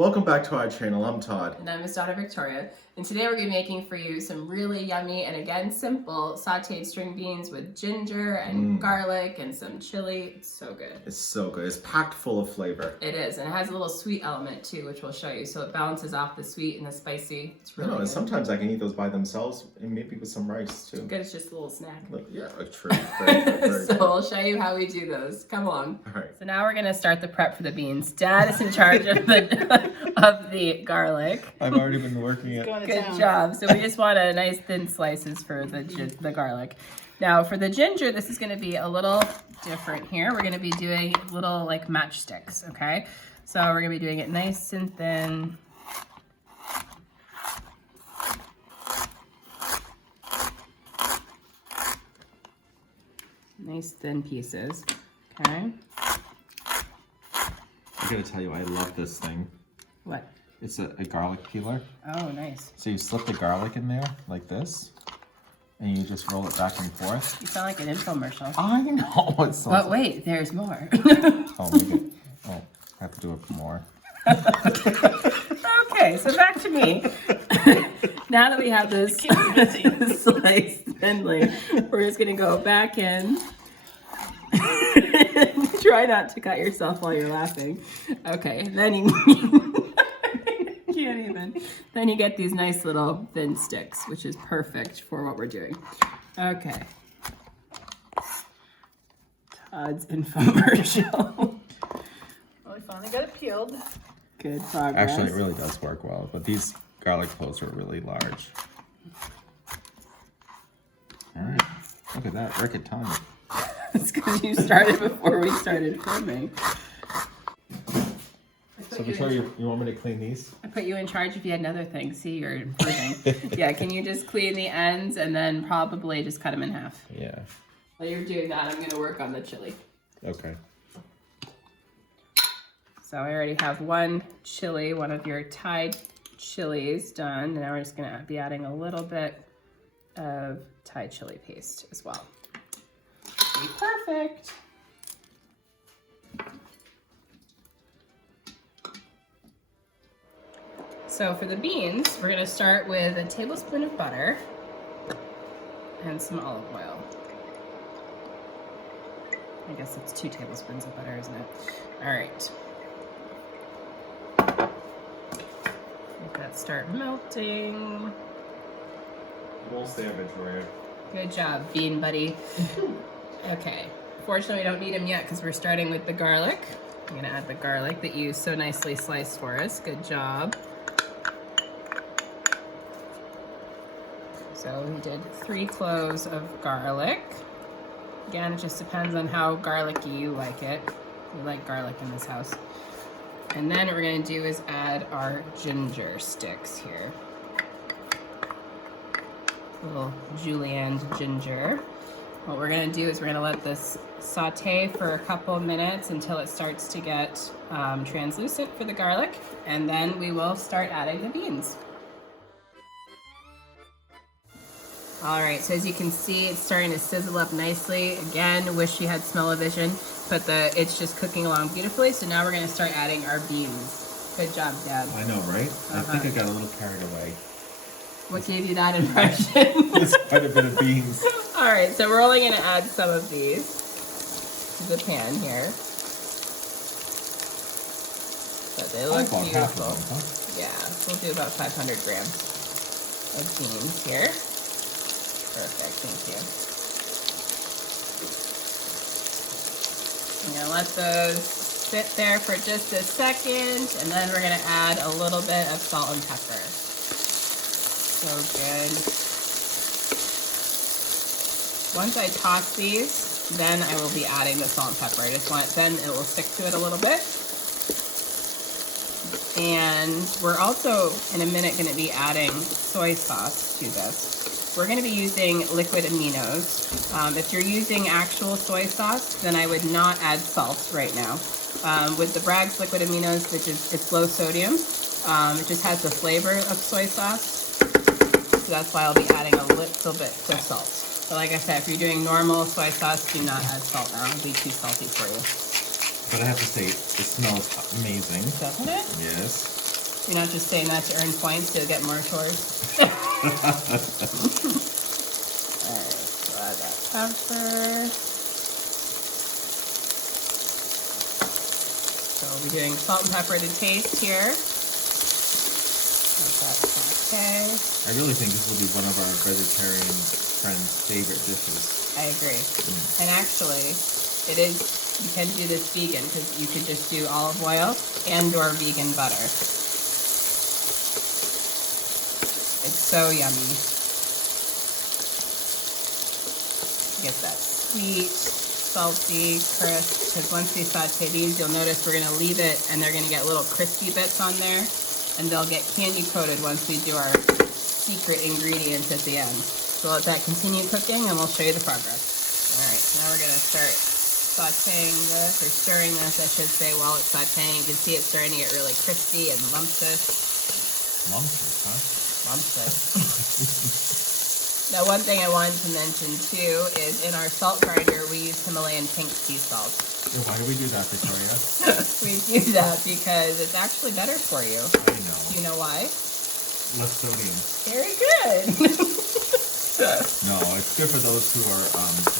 Welcome back to our channel. I'm Todd. And I'm his daughter Victoria. And today we're going to be making for you some really yummy and again simple sauteed string beans with ginger and garlic and some chili. It's so good. It's so good. It's packed full of flavor. It is, and it has a little sweet element too, which we'll show you. So it balances off the sweet and the spicy. It's really good. And sometimes I can eat those by themselves and maybe with some rice too. Good, it's just a little snack. Like, yeah, true. Very So we'll show you how we do those. Come along. All right. So now we're going to start the prep for the beans. Dad is in charge of the garlic. I've already been working it. Good job. So we just want a nice thin slices for the garlic. Now for the ginger, this is going to be a little different here. We're going to be doing little like matchsticks, okay? So we're going to be doing it nice and thin. Nice thin pieces, okay? I gotta tell you, I love this thing. What? It's a garlic peeler. Oh, nice. So you slip the garlic in there like this, and you just roll it back and forth. You sound like an infomercial. I know. It sounds But wait, there's more. Oh, I have to do it more. Okay, so back to me. Now that we have this sliced thinly, we're just gonna go back in. Try not to cut yourself while you're laughing. Okay, then you can't even. Then you get these nice little thin sticks, which is perfect for what we're doing. Okay. Todd's infomercial. Well, we finally got it peeled. Good progress. Actually, it really does work well, but these garlic cloves are really large. All right, look at that, record time. It's because you started before we started filming. So Victoria, you want me to clean these? I put you in charge if you had another thing. See, you're improving. Yeah, can you just clean the ends and then probably just cut them in half? Yeah. While you're doing that, I'm going to work on the chili. Okay. So I already have one chili, one of your Thai chilies done. Now we're just going to be adding a little bit of Thai chili paste as well. Be perfect. So for the beans, we're going to start with a tablespoon of butter and some olive oil. I guess it's 2 tablespoons of butter, isn't it? All right. Let that start melting. Almost there, Victoria. Good job, bean buddy. Okay. Fortunately, we don't need them yet because we're starting with the garlic. I'm going to add the garlic that you so nicely sliced for us. Good job. So we did 3 cloves of garlic. Again, it just depends on how garlicky you like it. We like garlic in this house. And then what we're going to do is add our ginger sticks here. Little julienne ginger. What we're going to do is we're going to let this saute for a couple of minutes until it starts to get translucent for the garlic, and then we will start adding the beans. All right, so as you can see, it's starting to sizzle up nicely. Again, wish you had smell-o-vision, but it's just cooking along beautifully. So now we're going to start adding our beans. Good job, Dad. I know, right? I think I got a little carried away. What gave you that impression? It's quite a bit of beans. All right, so we're only going to add some of these to the pan here. But they look beautiful. Yeah, we'll do about 500 grams of beans here. Perfect, thank you. I'm gonna let those sit there for just a second, and then we're gonna add a little bit of salt and pepper. So good. Once I toss these, then I will be adding the salt and pepper. I just want, then it will stick to it a little bit. And we're also, in a minute, gonna be adding soy sauce to this. We're going to be using liquid aminos. If you're using actual soy sauce, then I would not add salt right now. With the Bragg's liquid aminos, which is it's low sodium, it just has the flavor of soy sauce. So that's why I'll be adding a little bit of salt. But like I said, if you're doing normal soy sauce, do not add salt now. It'll be too salty for you. But I have to say, it smells amazing. Doesn't it? Yes. You're not just saying that to earn points, you'll get more chores. Alright, so add that pepper. So we'll be doing salt and pepper to taste here. Let that saute. I really think this will be one of our vegetarian friends' favorite dishes. I agree. And actually, it is, you can do this vegan because you could just do olive oil and or vegan butter. It's so yummy. Get that sweet, salty, crisp, because once we saute these, you'll notice we're gonna leave it and they're gonna get little crispy bits on there, and they'll get candy coated once we do our secret ingredients at the end. So let that continue cooking and we'll show you the progress. All right, so now we're gonna start sauteing this, or stirring this, I should say, while it's sauteing. You can see it's starting to get really crispy and lumptious. Lumptious, huh? Lumptious. Now, one thing I wanted to mention too is in our salt grinder we use Himalayan pink sea salt. Yeah, why do we do that, Victoria? We do that because it's actually better for you. I know. Do you know why? Less sodium. Very good. No, it's good for those who are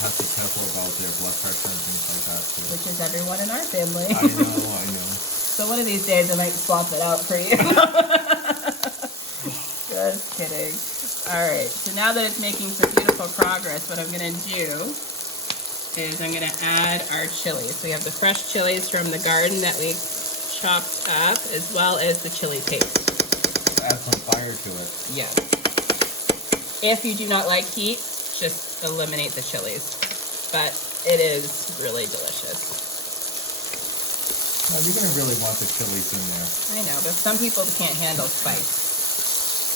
have to be careful about their blood pressure and things like that too. Which is everyone in our family. I know. So one of these days I might swap it out for you. Just kidding. Alright, so now that it's making some beautiful progress, what I'm going to do is I'm going to add our chilies. We have the fresh chilies from the garden that we chopped up, as well as the chili paste. Add some fire to it. Yes. If you do not like heat, just eliminate the chilies. But it is really delicious. Now, you're going to really want the chilies in there. I know, but some people can't handle spice.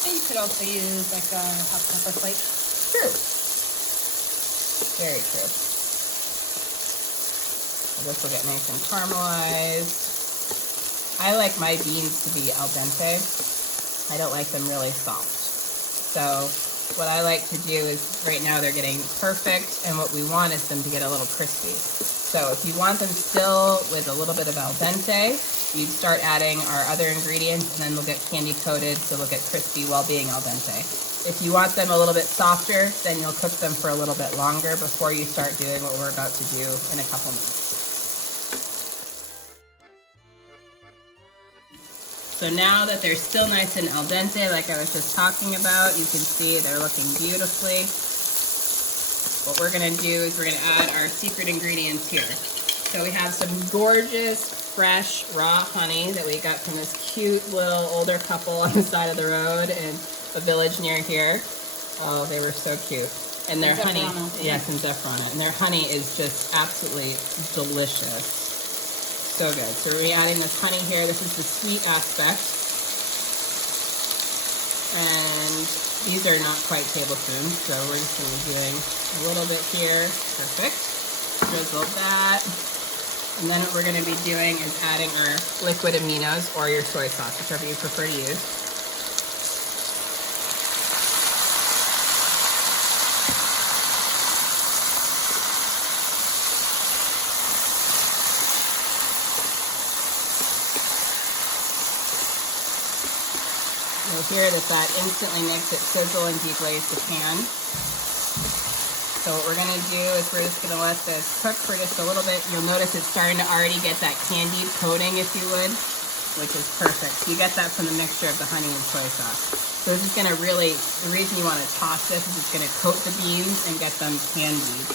And you could also use like a hot pepper flake. True. Very true. This will get nice and caramelized. I like my beans to be al dente. I don't like them really soft. So what I like to do is, right now they're getting perfect, and what we want is them to get a little crispy. So if you want them still with a little bit of al dente, you'd start adding our other ingredients, and then they'll get candy coated, so they'll get crispy while being al dente. If you want them a little bit softer, then you'll cook them for a little bit longer before you start doing what we're about to do in a couple minutes. So now that they're still nice and al dente, like I was just talking about, you can see they're looking beautifully. What we're gonna do is we're gonna add our secret ingredients here. So we have some gorgeous, fresh, raw honey that we got from this cute little older couple on the side of the road in a village near here. Oh, they were so cute. And their honey, yes, in Zafrana. And their honey is just absolutely delicious. So good. So we're adding this honey here. This is the sweet aspect. And these are not quite tablespoons, so we're just going to be doing a little bit here. Perfect. Drizzle that. And then what we're going to be doing is adding our liquid aminos or your soy sauce, whichever you prefer to use. You'll hear that instantly makes it sizzle and deglaze the pan. So what we're gonna do is we're just gonna let this cook for just a little bit. You'll notice it's starting to already get that candied coating, if you would, which is perfect. So you get that from the mixture of the honey and soy sauce. So this is gonna really, the reason you wanna toss this is it's gonna coat the beans and get them candied.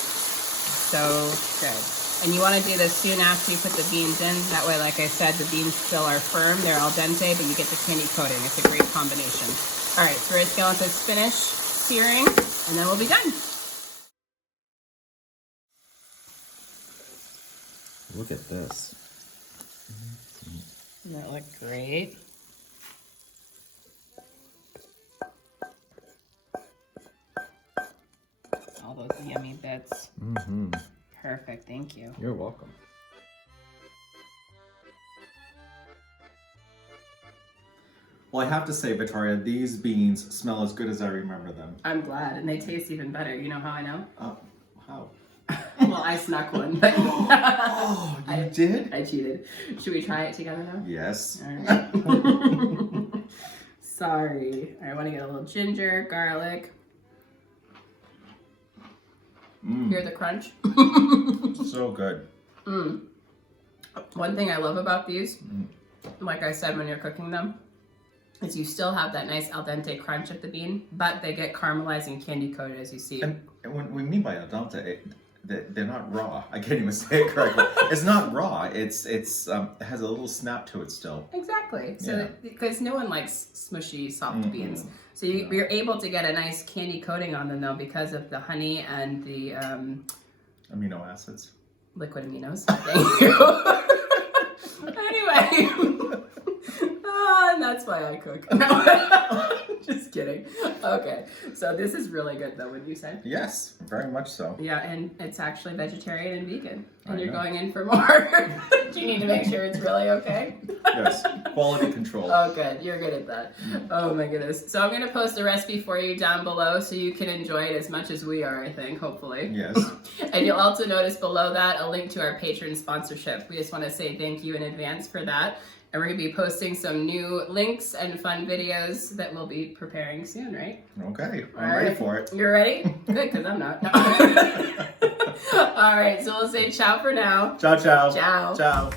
So good. And you wanna do this soon after you put the beans in. That way, like I said, the beans still are firm, they're al dente, but you get the candy coating. It's a great combination. All right, so we're just gonna let this finish searing, and then we'll be done. Look at this. Doesn't that look great? All those yummy bits. Mm-hmm. Perfect, thank you. You're welcome. Well, I have to say, Victoria, these beans smell as good as I remember them. I'm glad, and they taste even better. You know how I know? Oh, how? Well, I snuck one. But Oh, you did? I cheated. Should we try it together now? Yes. All right. Sorry. I want to get a little ginger, garlic. Hear the crunch? So good. One thing I love about these, like I said when you're cooking them, is you still have that nice al dente crunch of the bean, but they get caramelized and candy coated as you see. And what we mean by al dente, they're not raw. I can't even say it correctly. It's not raw. It has a little snap to it still. Exactly. So Yeah. because no one likes smushy soft beans, so you're able to get a nice candy coating on them though because of the honey and the Amino acids. liquid aminos. Thank you. Anyway, and that's why I cook. Just kidding. Okay, so this is really good though, wouldn't you say? Yes, very much so. Yeah, and it's actually vegetarian and vegan. And I you're know. going in for more. Do you need to make sure it's really okay? Yes, quality control. Oh, good. You're good at that. Oh, my goodness. So I'm going to post a recipe for you down below so you can enjoy it as much as we are, I think, hopefully. Yes. And you'll also notice below that a link to our Patreon sponsorship. We just want to say thank you in advance for that. And we're going to be posting some new links and fun videos that we'll be preparing soon, right? Okay, All I'm ready right. for it. You're ready? Good, because I'm not. All right, so we'll say ciao for now. Ciao, ciao. Ciao. Ciao.